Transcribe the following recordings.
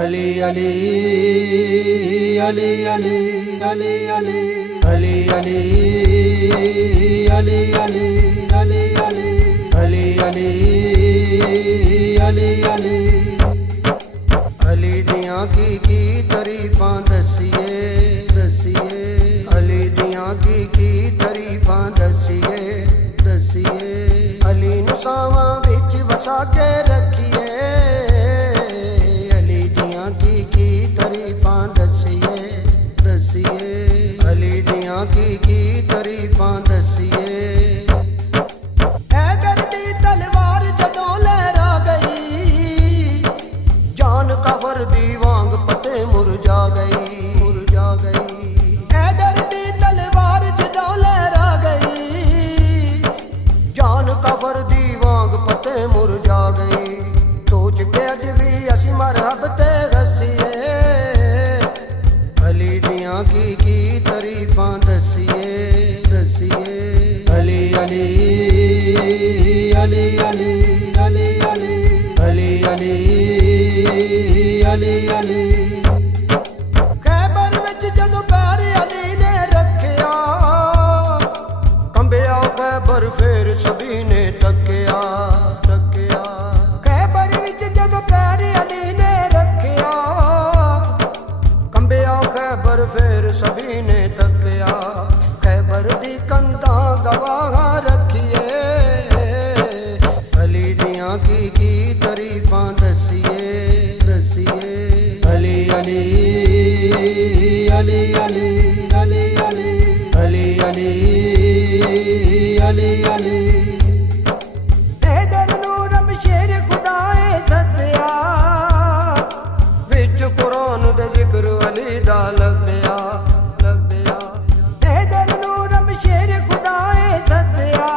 अली अली अली अली अली अली अली अली अली अली अली अली अली अली अली अली दियां की तरीफां दसिए दसिए अली दियां की तरीफां दसिए दसिए अली नूं सावां विच वसा के रखिए अली दियां की तरीफां दसिए दसिए अली दियां की तरीफां दसिए की तरीफां दसिए दसिए अली अली अली अली अली अली अली अली अली खैबर विच जदों पैर अली ने रखिया कंबिया खैबर फिर सभी ने तकिया तकिया खैबर विच जदों पैर अली ने रखिया कंबिया खैबर फिर सभी ने तकिया खैबर दी कंधा गवाह रखिए अली दियां की तरीफां दसिए दसिए अली अली अली अली अली अली अली अली अली अली हैदर नूं रब शेर खुदाए सद्या विच कुरान दे जिक्र अली दा लभ्या लभ्या हैदर नूं रब शेर खुदाए सद्या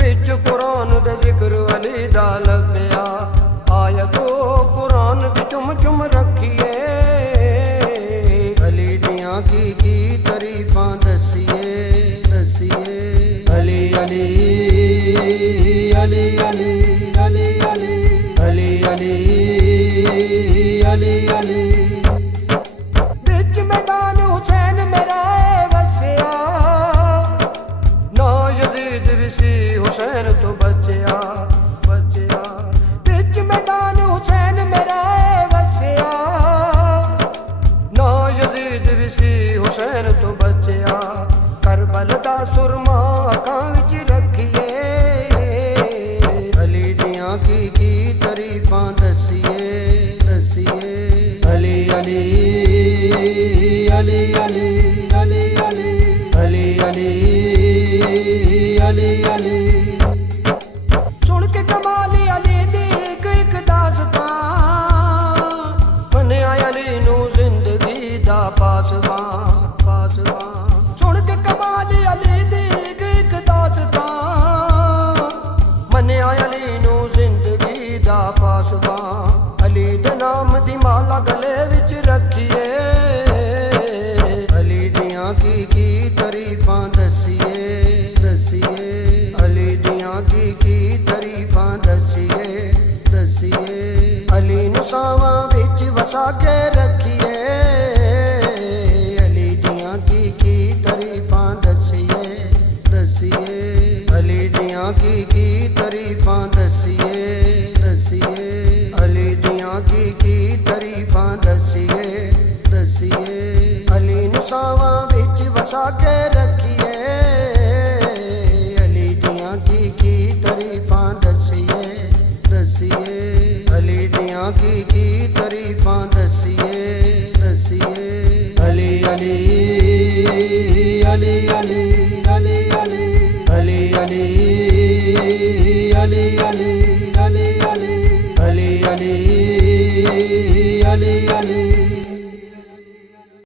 विच कुरान दे जिक्र अली दा लभ्या आयतो कुरान दी चुम चुम रखिए अली दियां की तरीफां दसिए दसिए अली अली अली अली अली अली अली अली अली बिच मैदान हुसैन मेरा वसिया ना यजीद विसी हुसैन तो बचिया बचिया बिच मैदान हुसैन मेरा वसिया ना यजीद विसी हुसैन तो बचिया करबल दा सुरमा अखां विच रखिए अली दियां की तरीफां दसिए दसिए अली अली अली अली अली अली अली अली अली सुन के कमाली अली दी एक दास्तां बनिया अली नूं जिंदगी दा पासवां पासवां सुन के कमाली अली दी एक दास्तां बनिया अली नूं जिंदगी दा पासवां अली दे नाम दी माला गले विच रखिए अली दियां की तरीफां दसिए दसिए अली दियां की तरीफां दसिए दसिए अली नूं सावां विच वसा के रखिए अली दियां की तरीफां दसिए दसिए अली दियां की तरीफां दसिए दसिए अली दियां की तरीफां दसिए दसिए अली नूं सावां विच वसा के रखिए अली दियां की तरीफां दसिए दसिए अली दियां की तरीफां दसिए दसिए अली अली अली अली अली अली अली अली अली अली अली अली अली अली अली